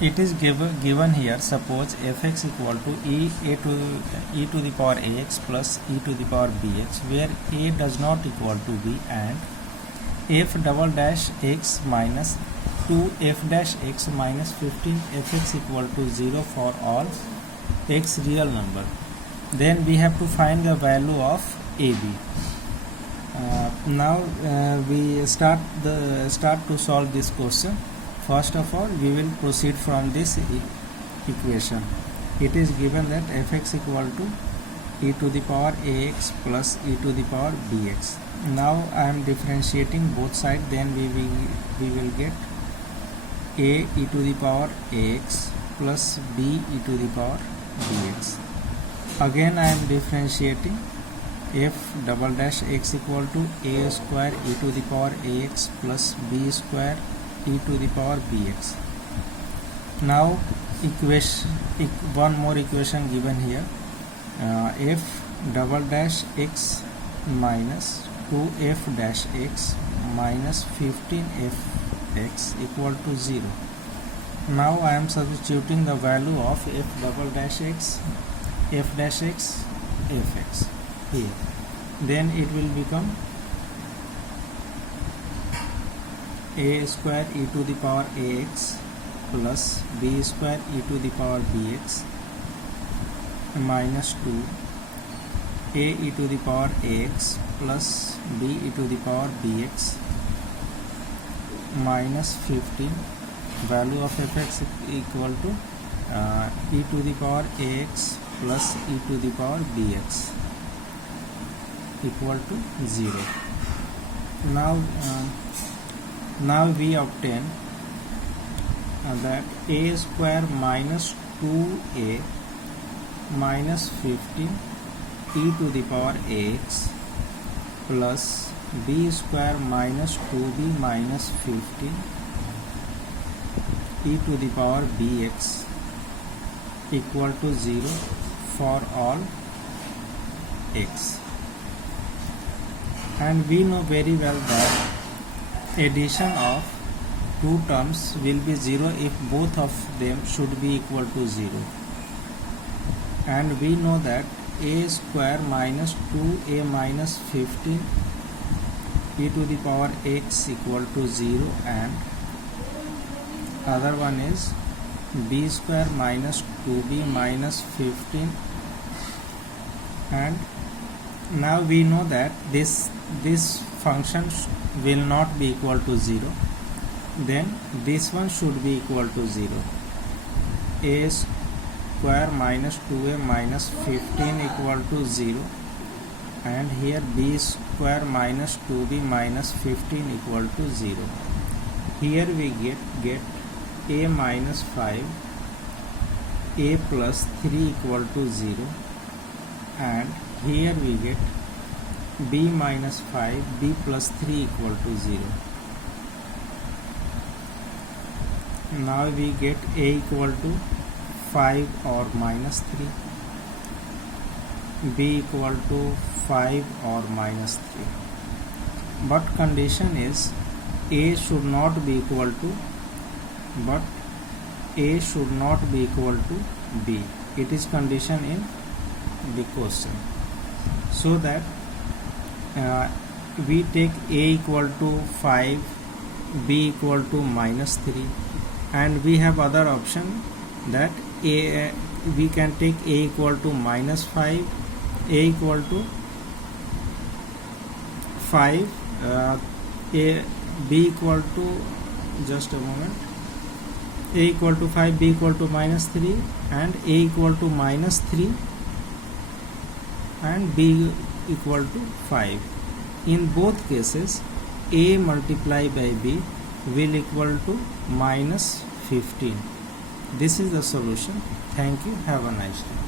It is given here, suppose fx equal to e to the power ax plus e to the power bx, where a does not equal to b, and f double dash x minus 2 f dash x minus 15 fx equal to 0 for all x real number. Then we have to find the value of ab. Now we start to solve this question. First of all, we will proceed from this equation. It is given that fx equal to e to the power ax plus e to the power bx. Now I am differentiating both sides, then we will get a e to the power ax plus b e to the power bx. Again I am differentiating f double dash x equal to a square e to the power ax plus b square e to the power bx. Now one more equation given here, f double dash x minus 2f dash x minus 15f(x) equal to 0. Now I am substituting the value of f double dash x, f dash x, fx here. Then it will become a square e to the power ax plus b square e to the power bx minus 2 a e to the power ax plus b e to the power bx minus 15. Value of fx equal to e to the power ax plus e to the power bx equal to 0. Now we obtain that a square minus 2a minus 15 e to the power ax plus b square minus 2b minus 15 e to the power bx equal to 0 for all x. And we know very well that addition of two terms will be 0 if both of them should be equal to 0. And we know that a square minus 2a minus 15 e to the power x equal to 0, and other one is b square minus 2b minus 15. And now we know that this function will not be equal to 0, then this one should be equal to 0. A square minus 2a minus 15 equal to 0, and here b square minus 2b minus 15 equal to 0. Here we get a minus 5, a plus 3 equal to 0, and here we get b minus 5, b plus 3 equal to 0. Now we get a equal to 5 or minus 3, b equal to 5 or minus 3. But condition is a should not be equal to b. It is condition in the question. So that we take a equal to 5, b equal to minus 3, and we have other option that we can take a equal to minus 5, a equal to 5, b equal to, just a moment, a equal to 5, b equal to minus 3, and a equal to minus 3 and b equal to 5. In both cases, a multiplied by b will equal to minus 15. This is the solution. Thank you. Have a nice day.